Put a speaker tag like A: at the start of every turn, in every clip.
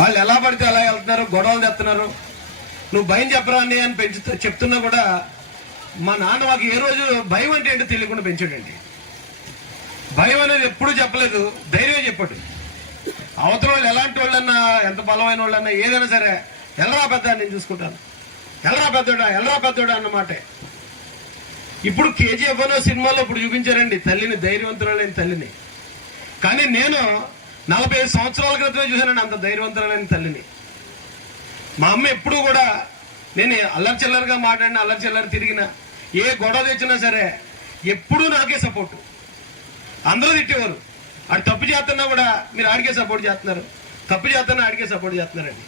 A: వాళ్ళు ఎలా పడితే అలా వెళ్తున్నారు గొడవలు తెస్తున్నారు. నువ్వు భయం చెప్పరా అని అని పెంచుతూ చెప్తున్నా కూడా మా నాన్న మాకు ఏ రోజు భయం అంటే ఏంటో తెలియకుండా పెంచాడండి. భయం అనేది ఎప్పుడూ చెప్పలేదు ధైర్యం చెప్పాడు. అవతల వాళ్ళు ఎలాంటి వాళ్ళన్నా ఎంత బలమైన వాళ్ళన్నా ఏదైనా సరే ఎల్లరా పెద్ద నేను చూసుకుంటాను. ఎల్లరా పెద్దోడా ఎల్లరా పెద్దోడా అన్నమాట ఇప్పుడు కేజీఎఫ్ అనే సినిమాలో ఇప్పుడు చూపించారండి తల్లిని ధైర్యవంతురాలైన తల్లిని. కానీ నేను నలభై ఐదు సంవత్సరాల క్రితమే చూశానండి అంత ధైర్యవంతమైన తల్లిని. మా అమ్మ ఎప్పుడు కూడా నేను అల్లరి చిల్లరగా మాట్లాడిన అల్లరి చిల్లర తిరిగిన ఏ గొడవ తెచ్చినా సరే ఎప్పుడూ నాకే సపోర్టు అందరూ తిట్టేవారు. ఆడు తప్పు చేస్తున్నా కూడా మీరు ఆడికే సపోర్ట్ చేస్తున్నారు. తప్పు చేస్తున్నా ఆడికే సపోర్ట్ చేస్తున్నారండి.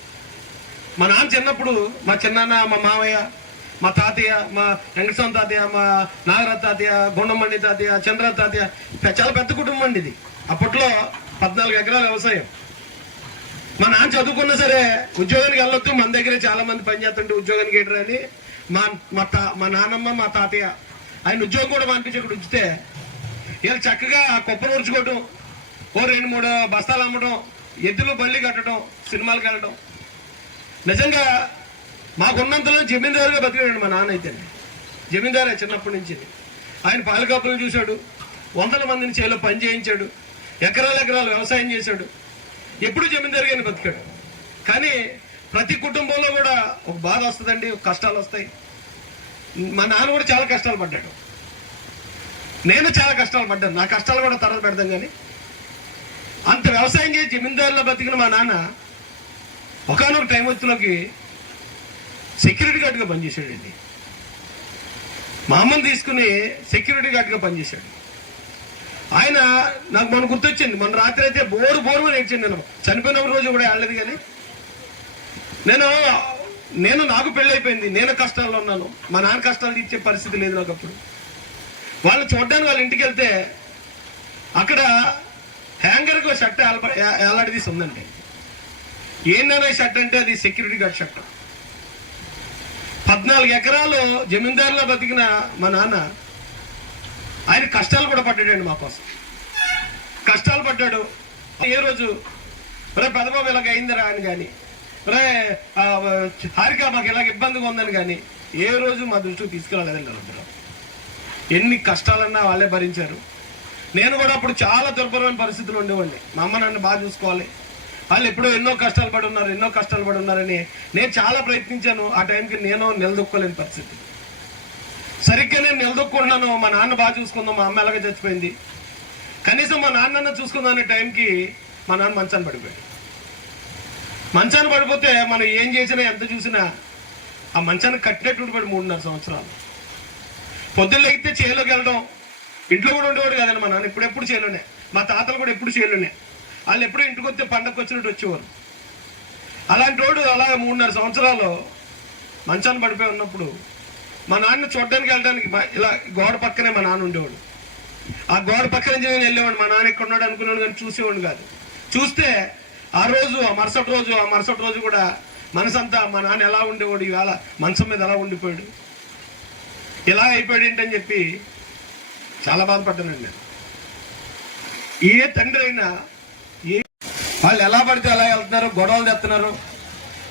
A: మా నాన్న చిన్నప్పుడు మా చిన్నాన్న మా మావయ్య మా తాతయ్య మా వెంకటస్వామి తాతయ్య మా నాగరాజ్ తాతయ్య గుండమండి తాతయ్య చంద్ర తాతయ్య చాలా పెద్ద కుటుంబం అండి ఇది. అప్పట్లో పద్నాలుగు ఎకరాల వ్యవసాయం. మా నాన్న చదువుకున్నా సరే ఉద్యోగానికి వెళ్ళొద్దు. మన దగ్గరే చాలా మంది పనిచేస్తుంటే ఉద్యోగానికి ఏంటరా అని మా మా తా మా నాన్నమ్మ మా తాతయ్య. ఆయన ఉద్యోగం కూడా పంపించి ఇక్కడ ఉంచితే వీళ్ళు చక్కగా ఆ కుప్పను ఉరుచుకోవటం ఓ రెండు మూడు బస్తాలు అమ్మడం ఎద్దులు బల్లి కట్టడం సినిమాలకు వెళ్ళడం. నిజంగా మాకున్నంతలో జమీందారుగా బతికాడు మా నాన్న అయితే జమీందారే చిన్నప్పటి నుంచి. ఆయన పాలకాపులను చూశాడు. వందల మందిని చేలో పని చేయించాడు. ఎకరాల ఎకరాలు వ్యవసాయం చేశాడు. ఎప్పుడు జమీందారుగానే బతికాడు. కానీ ప్రతి కుటుంబంలో కూడా ఒక బాధ వస్తుందండి ఒక కష్టాలు వస్తాయి. మా నాన్న కూడా చాలా కష్టాలు పడ్డాడు. నేను చాలా కష్టాలు పడ్డాను. నా కష్టాలు కూడా తర్వాత పెడతాం కానీ అంత వ్యవసాయం చేసి జమీందారులో బతికిన మా నాన్న ఒకనొక టైం వచ్చేలోకి సెక్యూరిటీ గార్డ్గా పనిచేశాడండి. మా అమ్మని తీసుకుని సెక్యూరిటీ గార్డ్గా పనిచేశాడు. ఆయన నాకు మొన్న గుర్తొచ్చింది. మొన్న రాత్రి అయితే బోరు బోరు నేర్చింది నేను. చనిపోయిన రోజు కూడా వెళ్ళలేదు కానీ. నేను నేను నాకు పెళ్ళైపోయింది నేను కష్టాల్లో ఉన్నాను. మా నాన్న కష్టాలు తీర్చే పరిస్థితి లేదు నాకు అప్పుడు వాళ్ళు చూడ్డానికి వాళ్ళ ఇంటికి వెళ్తే అక్కడ హ్యాంగర్కి షర్ట్ ఏలాడదీసి ఉందండి ఏందనే షర్ట్ అంటే అది సెక్యూరిటీ గార్డ్ షర్ట్. పద్నాలుగు ఎకరాలు జమీందారులో బతికిన మా నాన్న ఆయన కష్టాలు కూడా పడ్డాడండి మా కోసం. కష్టాలు పడ్డాడు. ఏ రోజు? రే పెదబాబు ఇలాగ అయిందిరా అని కానీ రే హారిక మాకు ఇలాగ ఇబ్బందిగా ఉందని కానీ ఏ రోజు మా దృష్టికి తీసుకురాలేదండి వాళ్ళిద్దరూ ఎన్ని కష్టాలన్నా వాళ్ళే భరించారు. నేను కూడా అప్పుడు చాలా దుర్భరమైన పరిస్థితులు ఉండేవాడిని. మా అమ్మ నన్ను బాగా చూసుకోవాలి. వాళ్ళు ఎప్పుడో ఎన్నో కష్టాలు పడి ఉన్నారు ఎన్నో కష్టాలు పడి ఉన్నారని నేను చాలా ప్రయత్నించాను. ఆ టైంకి నేను నిలదొక్కోలేని పరిస్థితి. సరిగ్గా నేను నిలదొక్కుంటున్నాను మా నాన్న బాగా చూసుకుందాం మా అమ్మ ఎలాగ చచ్చిపోయింది. కనీసం మా నాన్న చూసుకుందాం అనే టైంకి మా నాన్న మంచాన్ని పడిపోయాడు. మంచాన్ని పడిపోతే మనం ఏం చేసినా ఎంత చూసినా ఆ మంచాన్ని కట్టినట్టు పడి మూడున్నర సంవత్సరాలు. పొద్దున్న లెగితే చేలోకి వెళ్ళడం. ఇంట్లో కూడా ఉండేవాడు కదండి మా నాన్న ఇప్పుడెప్పుడు చేలోనే. మా తాతలు కూడా ఎప్పుడు చేలోనే. వాళ్ళు ఎప్పుడు ఇంటికి వస్తే పండగకి వచ్చినట్టు వచ్చేవారు. అలాంటి వాడు అలాగే మూడున్నర సంవత్సరాలు మంచాన్ని పడిపోయి ఉన్నప్పుడు మా నాన్న చూడడానికి వెళ్ళడానికి ఇలా గోడ పక్కనే మా నాన్న ఉండేవాడు. ఆ గోడ పక్కన నుంచి నేను వెళ్ళేవాడు మా నాన్న ఎక్కడ ఉన్నాడు అనుకున్నాడు కానీ చూసేవాడు కాదు. చూస్తే ఆ రోజు ఆ మరుసటి రోజు ఆ మరుసటి రోజు కూడా మనసంతా మా నాన్న ఎలా ఉండేవాడు ఈవేళ మనసు మీద ఎలా ఉండిపోయాడు. ఇలా అయిపోయాడు ఏంటని చెప్పి చాలా బాధపడ్డానండి నేను. ఏ తండ్రి అయినా ఏ వాళ్ళు ఎలా పడితే ఎలా వెళ్తున్నారు గొడవలు తెస్తున్నారు.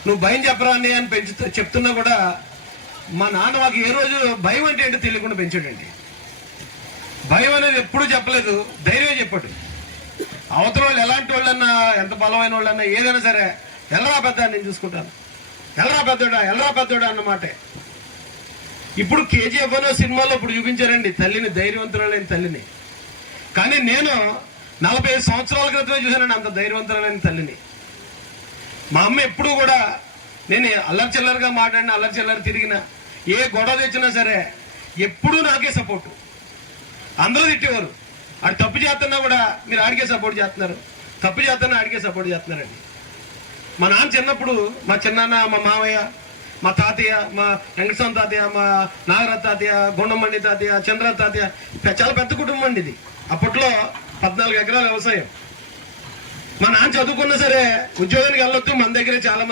A: నువ్వు భయం చెప్పరా అని అని పెంచుతూ చెప్తున్నా కూడా మా నాన్న మాకు ఏ రోజు భయం అంటే ఏంటో తెలియకుండా పెంచాడండి. భయం అనేది ఎప్పుడూ చెప్పలేదు ధైర్యం చెప్పాడు. అవతల వాళ్ళు ఎలాంటి వాళ్ళన్నా ఎంత బలమైన వాళ్ళన్నా ఏదైనా సరే ఎల్లరా పెద్ద నేను చూసుకుంటాను. ఎల్లరా పెద్దోడా ఎల్లరా పెద్దోడా అన్నమాటే ఇప్పుడు కేజీఎఫ్ అనే సినిమాలో ఇప్పుడు చూపించారండి తల్లిని ధైర్యవంతురాలైన తల్లిని. కానీ నేను నలభై ఐదు సంవత్సరాల క్రితమే చూశానండి అంత ధైర్యవంతురాలైన తల్లిని. మా అమ్మ ఎప్పుడు కూడా నేను అల్లరి చిల్లరగా మాట్లాడిన అల్లరి చిల్లర తిరిగిన ఏ గొడవ తెచ్చినా సరే ఎప్పుడూ నాకే సపోర్టు అందరూ తిట్టేవారు. ఆడు తప్పు చేస్తున్నా కూడా మీరు ఆడికే సపోర్ట్ చేస్తున్నారు. తప్పు చేస్తున్నా ఆడికే సపోర్ట్ చేస్తున్నారండి. మా నాన్న చిన్నప్పుడు మా చిన్నాన్న మా మావయ్య మా తాతయ్య మా వెంకటస్వామి తాతయ్య మా నాగరాజ్ తాతయ్య గుండమండి తాతయ్య చంద్ర తాతయ్య చాలా పెద్ద కుటుంబం అండి ఇది. అప్పట్లో పద్నాలుగు ఎకరాల వ్యవసాయం. మా నాన్న చదువుకున్నా సరే ఉద్యోగానికి వెళ్ళొద్దు మన దగ్గరే చాలా మంది